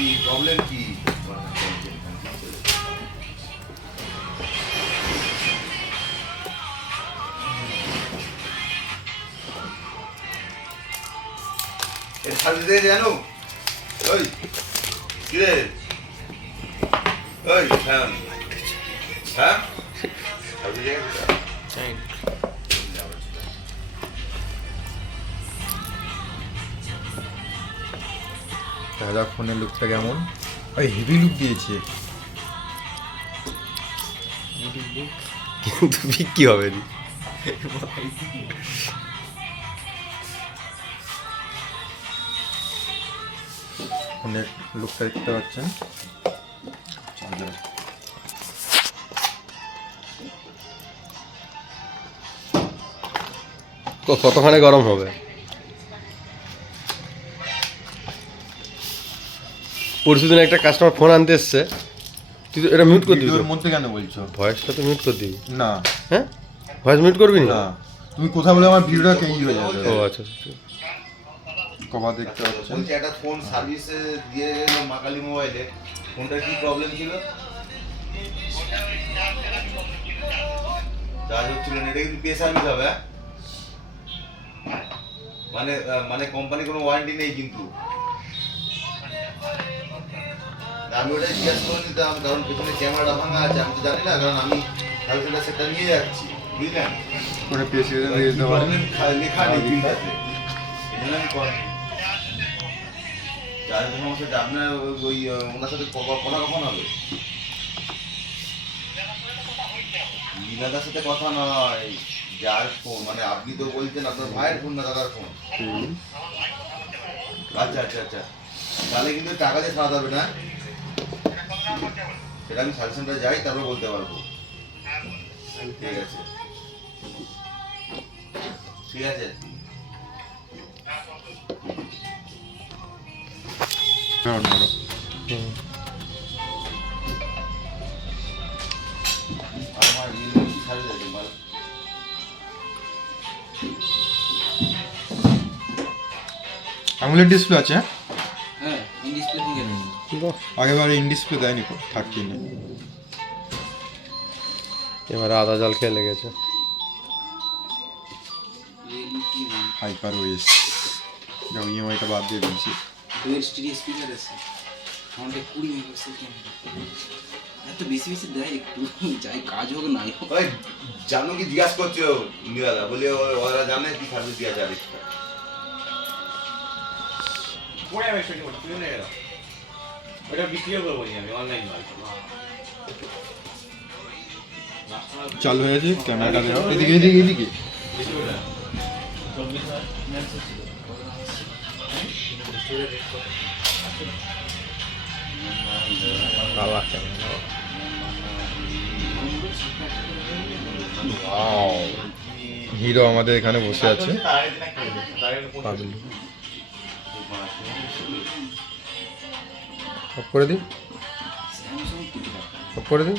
কি প্রবলেম কি? দিয়ে জানো। ওই হ্যাঁ। হ্যাঁ? সার্ভিস দাদা ফোনের লুকটা কেমন? ওই হেভি লুক দিয়েছে। কিন্তু বিক্রি হবে নি। ফোনের লুকটা দেখতে পাচ্ছেন। ক- কতখানি গরম হবে? পরশু দিন একটা কাস্টমার ফোন আনতে এসছে। তুই তো এটা মিউট করে দিবি ভিডিওর মধ্যে কেন বলছো? ভয়েসটা তো মিউট করে দিবি। না। হ্যাঁ? ভয়েস মিউট করবি না? না। তুমি কোথাও বলে আমার ভিডিওটা চেঞ্জ হয়ে যাবে। ও আচ্ছা আচ্ছা কবা দেখতে পাচ্ছেন বলছি একটা ফোন সার্ভিসে দিয়ে গেল মাকালি মোবাইলে ফোনটার কি প্রবলেম ছিল? চার্জ হচ্ছিল না এটা কিন্তু পে সার্ভিস হবে হ্যাঁ? মানে মানে কোম্পানি কোনো ওয়ারেন্টি নেই কিন্তু। আমি ওটাই জিজ্ঞাসা করে নিতাম কারণ পেছনে ক্যামেরাটা ভাঙা আছে আমি তো জানি না কারণ আমি সার্ভিসটা সেটা নিয়ে যাচ্ছি বুঝলেন? দিয়ে দিতে পারেন লেখা নেই বিলটাতে আমি সমস্যাটা আপনার ওই- ওনার সাথে ক- কথা কখন হবে? সাথে কথা নয় যার ফোন মানে আপনি তো বলছেন আপনার ভাইয়ের ফোন না দাদার ফোন আচ্ছা আচ্ছা আচ্ছা। তাহলে কিন্তু টাকা দিয়ে সারাতে হবে না? সেটা আমি সাজেশনটা যাই তারপর বলতে পারব ঠিক আছে ঠিক আছে। হুম। আমার আঙুলের ডিসপ্লে আছে হ্যাঁ? ডিসপ্লে থেকে নেই আগেবার ইন ডিসপ্লে দেয়নি থার্টিনে এবারে আদা জল খেয়ে লেগেছে। হাইপার ওয়েস যাও ইএমআইটা বাদ দিয়ে দিয়েছি ডুয়েল স্পিকার আছে। কুড়ি মেগাপিক্সেল ক্যামেরা এত বেশি বেশি দেয় একটু যাই কাজ হোক নাই হোক। জানো কি জিজ্ঞাসা করছ নিরালা বলি ওরা জানে কি সার্ভিস দিয়ে আছে আরেকটা পরে আমি শুনি ওটা তুই নিয়ে এলাম ওটা বিক্রিও করব আমি অনলাইন চালু হয়ে গেছে ক্যামেরাটা দেওয়া এদিকে এদিকে এদিকে কালা ক্যামেরা হিরো আমাদের এখানে বসে আছে পাগলি অফ করে দিই? করে দিই?